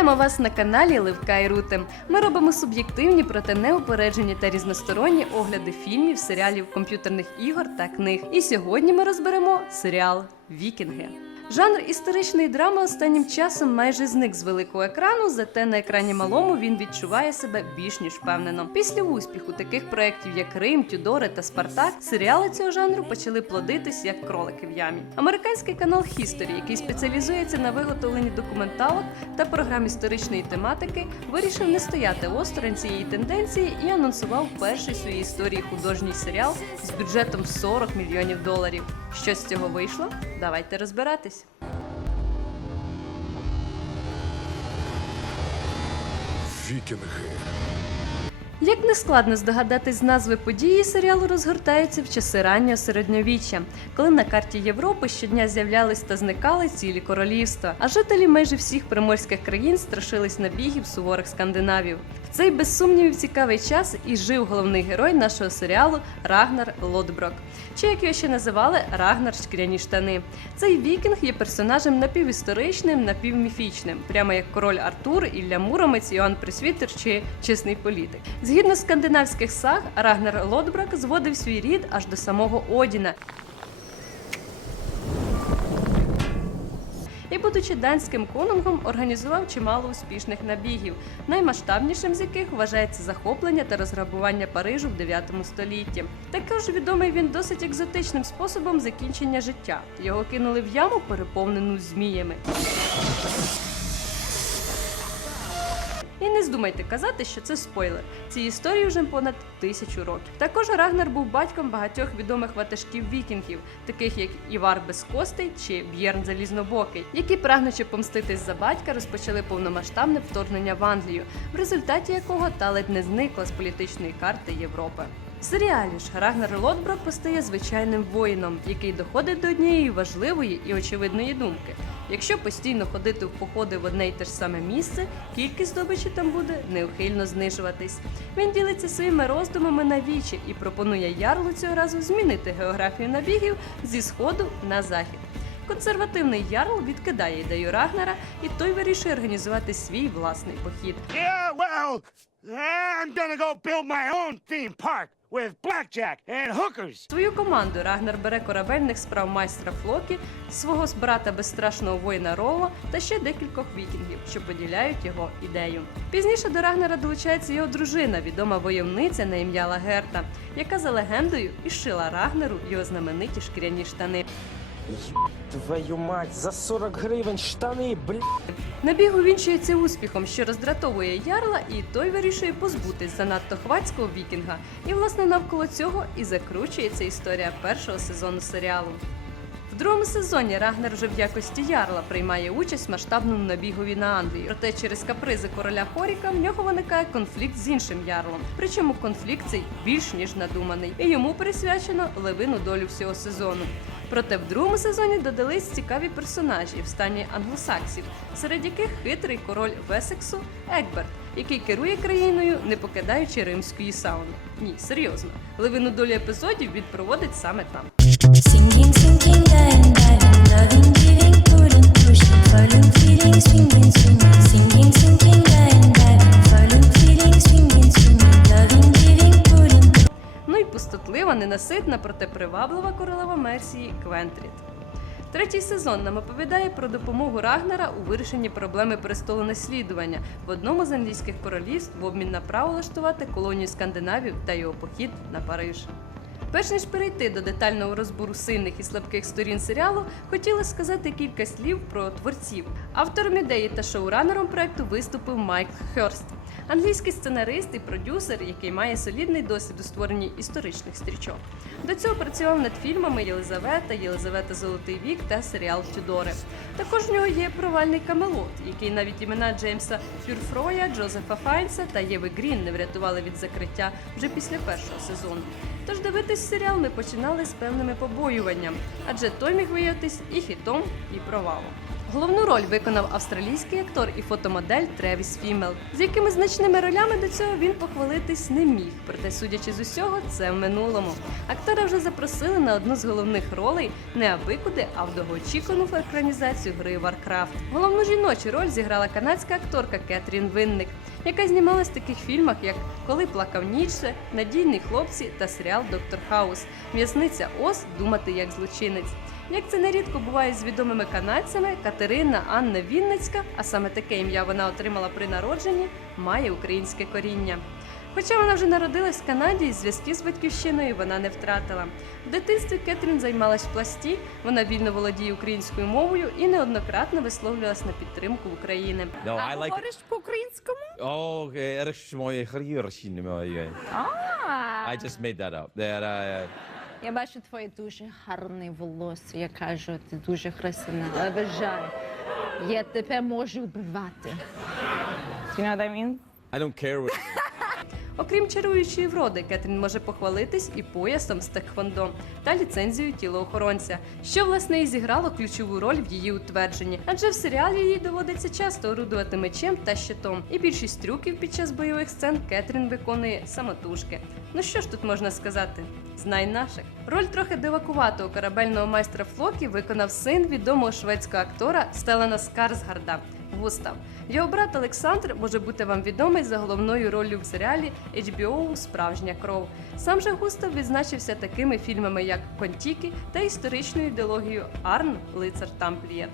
Вітаємо вас на каналі Ливка і Рути. Ми робимо суб'єктивні, проте неупереджені та різносторонні огляди фільмів, серіалів, комп'ютерних ігор та книг. І сьогодні ми розберемо серіал Вікінги. Жанр історичної драми останнім часом майже зник з великого екрану, зате на екрані малому він відчуває себе більш ніж впевнено. Після успіху таких проєктів, як Рим, Тюдори та Спартак, серіали цього жанру почали плодитись як кролики в ямі. Американський канал History, який спеціалізується на виготовленні документалок та програм історичної тематики, вирішив не стояти осторонь цієї тенденції і анонсував перший в своїй історії художній серіал з бюджетом 40 мільйонів доларів. Що з цього вийшло? Давайте розбиратись. Вікінги. Як не складно здогадатись з назви події, серіалу розгортаються в часи раннього середньовіччя, коли на карті Європи щодня з'являлись та зникали цілі королівства, а жителі майже всіх приморських країн страшились набігів суворих скандинавів. Цей без сумнівів цікавий час і жив головний герой нашого серіалу Рагнар Лодброк, чи як його ще називали Рагнар Шкіряні штани. Цей вікінг є персонажем напівісторичним, напівміфічним, прямо як король Артур, Ілля Муромець, Іоанн Пресвітер чи чесний політик. Згідно скандинавських саг, Рагнар Лодброк зводив свій рід аж до самого Одіна. Будучи данським конунгом, організував чимало успішних набігів, наймасштабнішим з яких вважається захоплення та розграбування Парижу в 9 столітті. Також відомий він досить екзотичним способом закінчення життя. Його кинули в яму, переповнену зміями. І не здумайте казати, що це спойлер. Цій історії вже понад тисячу років. Також Рагнар був батьком багатьох відомих ватажків вікінгів, таких як Івар Безкостий чи Б'єрн Залізнобокий, які, прагнучи помститись за батька, розпочали повномасштабне вторгнення в Англію, в результаті якого та ледь не зникла з політичної карти Європи. В серіалі ж Рагнар Лотброк постає звичайним воїном, який доходить до однієї важливої і очевидної думки. Якщо постійно ходити в походи в одне й те ж саме місце, кількість здобичі там буде неухильно знижуватись. Він ділиться своїми роздумами на вічі і пропонує ярлу цього разу змінити географію набігів зі сходу на захід. Консервативний ярл відкидає ідею Рагнара, і той вирішує організувати свій власний похід. Yeah, well, I'm gonna go build my own theme park with blackjack and hookers. Свою команду Рагнар бере корабельних справ майстра Флокі, свого брата безстрашного воїна Ролла та ще декількох вікінгів, що поділяють його ідею. Пізніше до Рагнара долучається його дружина, відома войовниця на ім'я Лагерта, яка за легендою і шила Рагнеру його знамениті шкіряні штани. Твою мать, за 40 гривень штани, блядь. Набіг увінчується успіхом, що роздратовує ярла, і той вирішує позбутись занадто хвацького вікінга. І власне навколо цього і закручується історія першого сезону серіалу. В другому сезоні Рагнар вже в якості ярла приймає участь в масштабному набігові на Англію. Проте через капризи короля Хоріка в нього виникає конфлікт з іншим ярлом. Причому конфлікт цей більш ніж надуманий, і йому присвячено левину долю всього сезону. Проте в другому сезоні додались цікаві персонажі в стані англосаксів, серед яких хитрий король Весексу Екберт, який керує країною, не покидаючи римської сауни. Ні, серйозно, левину долі епізодів він проводить саме там. Singing, sinking, dying, diving, пустотлива, ненаситна, проте приваблива королева Мерсії Квентрід. Третій сезон нам оповідає про допомогу Рагнара у вирішенні проблеми престолонаслідування в одному з англійських королівств в обмін на право влаштувати колонію скандинавів та його похід на Париж. Перш ніж перейти до детального розбору сильних і слабких сторін серіалу, хотіла сказати кілька слів про творців. Автором ідеї та шоуранером проекту виступив Майк Херст, англійський сценарист і продюсер, який має солідний досвід у створенні історичних стрічок. До цього працював над фільмами Єлизавета, Єлизавета Золотий вік та серіал Тюдори. Також в нього є провальний Камелот, який навіть імена Джеймса Фюрфроя, Джозефа Файнса та Єви Грін не врятували від закриття вже після першого сезону. Тож дивитись серіал ми починали з певними побоюванням, адже той міг виявитись і хітом, і провалом. Головну роль виконав австралійський актор і фотомодель Тревіс Фімел, з якими значними ролями до цього він похвалитись не міг. Проте, судячи з усього, це в минулому. Актора вже запросили на одну з головних ролей не аби куди, а в довгоочікувану екранізацію гри Warcraft. Головну жіночу роль зіграла канадська акторка Кетрін Винник, яка знімалась в таких фільмах, як Коли плакав Ніцше, Надійні хлопці та серіал Доктор Хаус, М'ясниця Ос Думати як злочинець. Як це нерідко буває з відомими канадцями, Катерина Анна Вінницька, а саме таке ім'я вона отримала при народженні, має українське коріння. Хоча вона вже народилась в Канаді, і зв'язки з батьківщиною вона не втратила. В дитинстві Кетрін займалась пласті, вона вільно володіє українською мовою і неоднократно висловлювалась на підтримку України. No, А I like. говориш по-українському? Oh, erg mooi harjurschien. А, I just made that up. That uh, я бачу твоє дуже гарне волосся. Я кажу, ти дуже красива. Але бажаю, я тебе можу вбивати. You know what I mean? I don't care what. Окрім чаруючої вроди, Кетрін може похвалитись і поясом з теквондо та ліцензією тілоохоронця, що власне і зіграло ключову роль в її утвердженні, адже в серіалі їй доводиться часто орудувати мечем та щитом, і більшість трюків під час бойових сцен Кетрін виконує самотужки. Ну що ж тут можна сказати? Знай наших. Роль трохи дивакуватого корабельного майстра Флокі виконав син відомого шведського актора Стелена Скарсгарда. Густав. Його брат Олександр може бути вам відомий за головною роллю в серіалі HBO Справжня кров. Сам же Густав відзначився такими фільмами, як Контіки та історичною ідеологією Арн Лицар Тамплієр.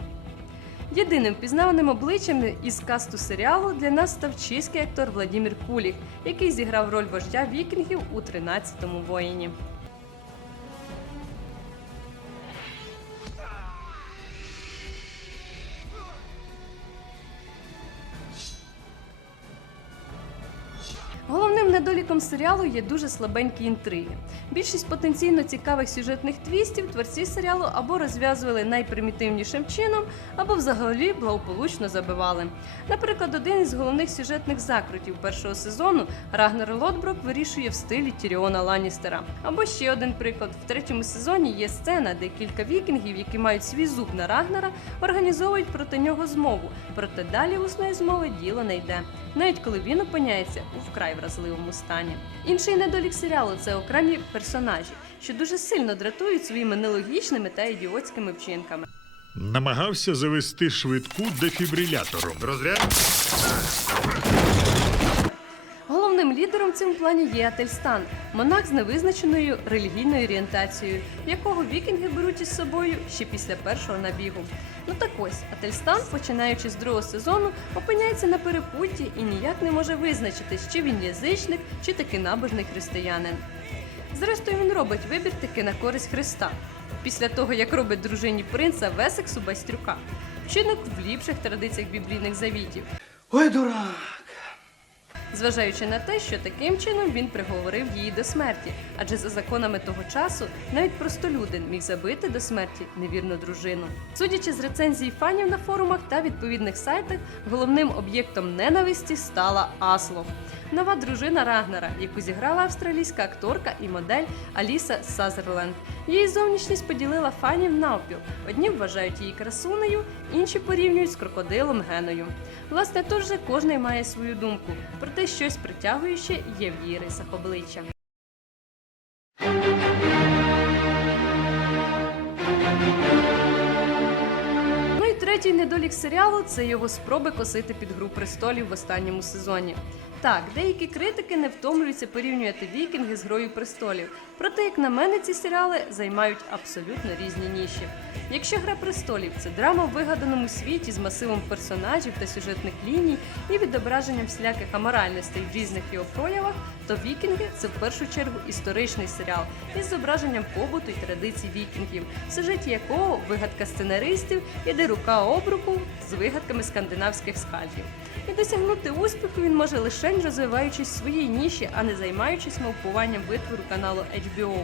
Єдиним впізнаваним обличчям із касту серіалу для нас став чеський актор Владимир Кулік, який зіграв роль вождя вікінгів у «13-му воїні. Недоліком серіалу є дуже слабенькі інтриги. Більшість потенційно цікавих сюжетних твістів творці серіалу або розв'язували найпримітивнішим чином, або взагалі благополучно забивали. Наприклад, один із головних сюжетних закрутів першого сезону Рагнар Лотброк вирішує в стилі Тіріона Ланністера. Або ще один приклад: в третьому сезоні є сцена, де кілька вікінгів, які мають свій зуб на Рагнара, організовують проти нього змову. Проте далі усної змови діло не йде, навіть коли він опиняється у вкрай вразливому стані. Інший недолік серіалу це окремі персонажі, що дуже сильно дратують своїми нелогічними та ідіотськими вчинками. Намагався завести швидку дефібрилятором. Розряд? Лідером в цьому плані є Ательстан, монах з невизначеною релігійною орієнтацією, якого вікінги беруть із собою ще після першого набігу. Ну так ось, Ательстан, починаючи з другого сезону, опиняється на перепутті і ніяк не може визначитись, чи він язичник, чи таки набожний християнин. Зрештою, він робить вибір таки на користь Христа. Після того, як робить дружині принца Весексу Бастрюка, вчинок в ліпших традиціях біблійних завітів. Ой, дурак! Зважаючи на те, що таким чином він приговорив її до смерті, адже за законами того часу навіть простолюдин міг забити до смерті невірну дружину. Судячи з рецензій фанів на форумах та відповідних сайтах, головним об'єктом ненависті стала Асло. Нова дружина Рагнара, яку зіграла австралійська акторка і модель Аліса Сазерленд. Її зовнішність поділила фанів навпіл. Одні вважають її красунею, інші порівнюють з крокодилом Геною. Власне, тож же кожний має свою думку, проте щось притягуюче є в її рисах обличчя. Ну третій недолік серіалу це його спроби косити під гру престолів в останньому сезоні. Так, деякі критики не втомлюються порівнювати вікінги з грою престолів. Проте, як на мене, ці серіали займають абсолютно різні ніші. Якщо гра престолів це драма в вигаданому світі з масивом персонажів та сюжетних ліній і відображенням всіляких аморальностей в різних його проявах, то вікінги це в першу чергу історичний серіал із зображенням побуту і традицій вікінгів, в сюжеті якого вигадка сценаристів іде рука об руку з вигадками скандинавських скальдів. І досягнути успіху він може лише розвиваючись в своїй ніші, а не займаючись мовпуванням витвору каналу HBO.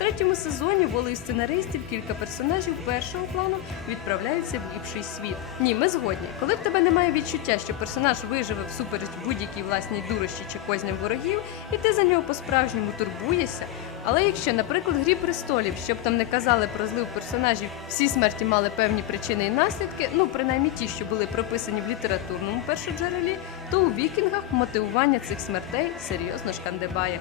Третьому сезоні волею сценаристів кілька персонажів першого плану відправляються в ліпший світ. Ні, ми згодні. Коли в тебе немає відчуття, що персонаж виживе всупереч будь-якій власній дурощі чи козням ворогів, і ти за нього по-справжньому турбуєшся. Але якщо, наприклад, грі престолів, щоб там не казали про злив персонажів, всі смерті мали певні причини і наслідки, ну принаймні ті, що були прописані в літературному першоджерелі, то у вікінгах мотивування цих смертей серйозно шкандибає.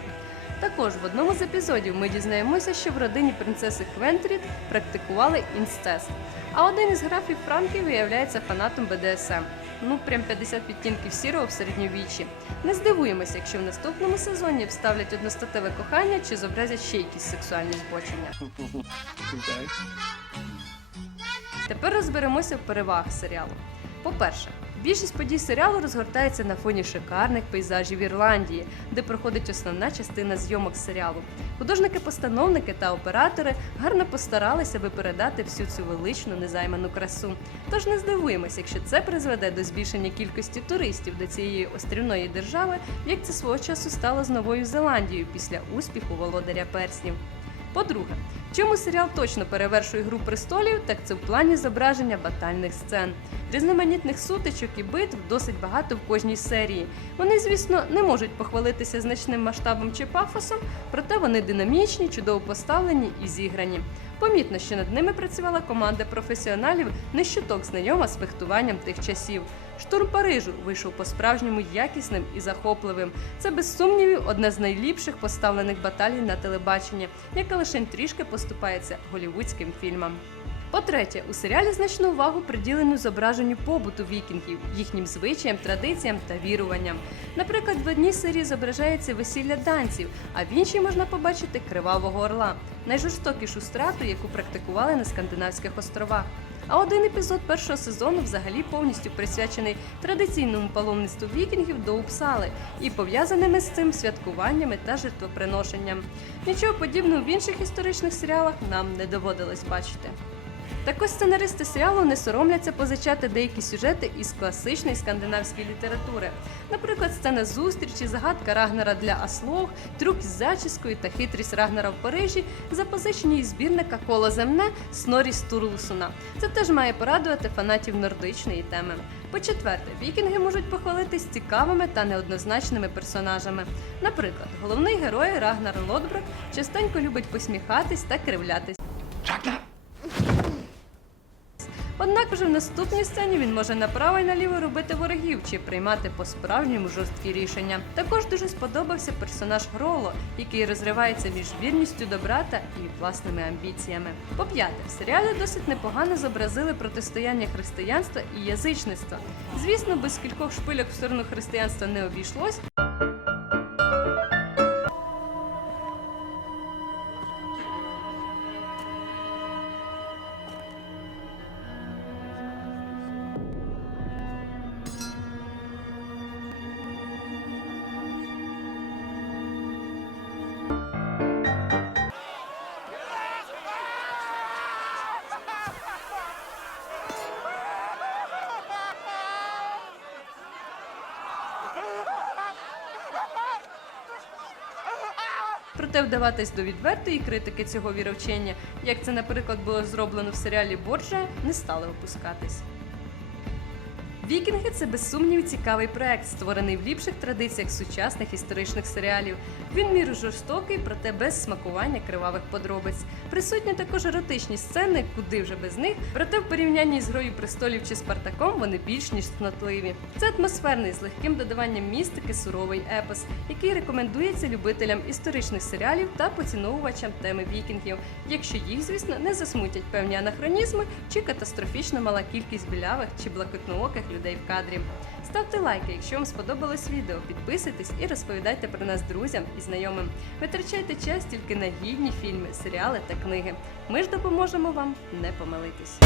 Також в одному з епізодів ми дізнаємося, що в родині принцеси Квентрід практикували інцест. А один із графів Франків виявляється фанатом БДСМ. Ну, прям 50 відтінків сірого в середньовіччі. Не здивуємося, якщо в наступному сезоні вставлять одностатеве кохання чи зобразять ще якісь сексуальні збочення. Тепер розберемося в перевагах серіалу. По-перше, більшість подій серіалу розгортається на фоні шикарних пейзажів Ірландії, де проходить основна частина зйомок серіалу. Художники-постановники та оператори гарно постаралися, аби передати всю цю величну незайману красу. Тож не здивуємося, якщо це призведе до збільшення кількості туристів до цієї острівної держави, як це свого часу стало з Новою Зеландією після успіху володаря перснів. По-друге, чому серіал точно перевершує гру престолів, так це в плані зображення батальних сцен. Різноманітних сутичок і битв досить багато в кожній серії. Вони, звісно, не можуть похвалитися значним масштабом чи пафосом, проте вони динамічні, чудово поставлені і зіграні. Помітно, що над ними працювала команда професіоналів, не щуток знайома з фехтуванням тих часів. Штурм Парижу вийшов по-справжньому якісним і захопливим. Це без сумнівів одна з найліпших поставлених баталій на телебачення, яка лише трішки поступається голівудським фільмам. По-третє, у серіалі значну увагу приділено зображенню побуту вікінгів, їхнім звичаям, традиціям та віруванням. Наприклад, в одній серії зображається весілля данців, а в іншій можна побачити кривавого орла, найжорстокішу страту, яку практикували на скандинавських островах. А один епізод першого сезону взагалі повністю присвячений традиційному паломництву вікінгів до Упсали і пов'язаними з цим святкуваннями та жертвоприношенням. Нічого подібного в інших історичних серіалах нам не доводилось бачити. Також сценаристи серіалу не соромляться позичати деякі сюжети із класичної скандинавської літератури. Наприклад, сцена зустрічі, загадка Рагнера для Аслог, трюк із зачіскою та хитрість Рагнера в Парижі запозичені із збірника Коло земне Снорі Стурлусона. Це теж має порадувати фанатів нордичної теми. По-четверте, вікінги можуть похвалитись цікавими та неоднозначними персонажами. Наприклад, головний герой Рагнар Лодброк частенько любить посміхатись та кривлятись. Однак вже в наступній сцені він може направо і наліво робити ворогів чи приймати по-справжньому жорсткі рішення. Також дуже сподобався персонаж Гроло, який розривається між вірністю до брата і власними амбіціями. По п'яте, в серіалі досить непогано зобразили протистояння християнства і язичництва. Звісно, без кількох шпильок в сторону християнства не обійшлось. Проте вдаватись до відвертої критики цього віровчення, як це, наприклад, було зроблено в серіалі Борджа, не стали опускатись. Вікінги це без сумніву цікавий проект, створений в ліпших традиціях сучасних історичних серіалів. Він міру жорстокий, проте без смакування кривавих подробиць. Присутні також еротичні сцени, куди вже без них. Проте в порівнянні з грою престолів чи Спартаком вони більш ніж снотливі. Це атмосферний з легким додаванням містики, суровий епос, який рекомендується любителям історичних серіалів та поціновувачам теми вікінгів, якщо їх, звісно, не засмутять певні анахронізми чи катастрофічно мала кількість білявих чи блакитнооких людей в кадрі. Ставте лайки, якщо вам сподобалось відео, підписуйтесь і розповідайте про нас друзям і знайомим. Витрачайте час тільки на гідні фільми, серіали та книги. Ми ж допоможемо вам не помилитись.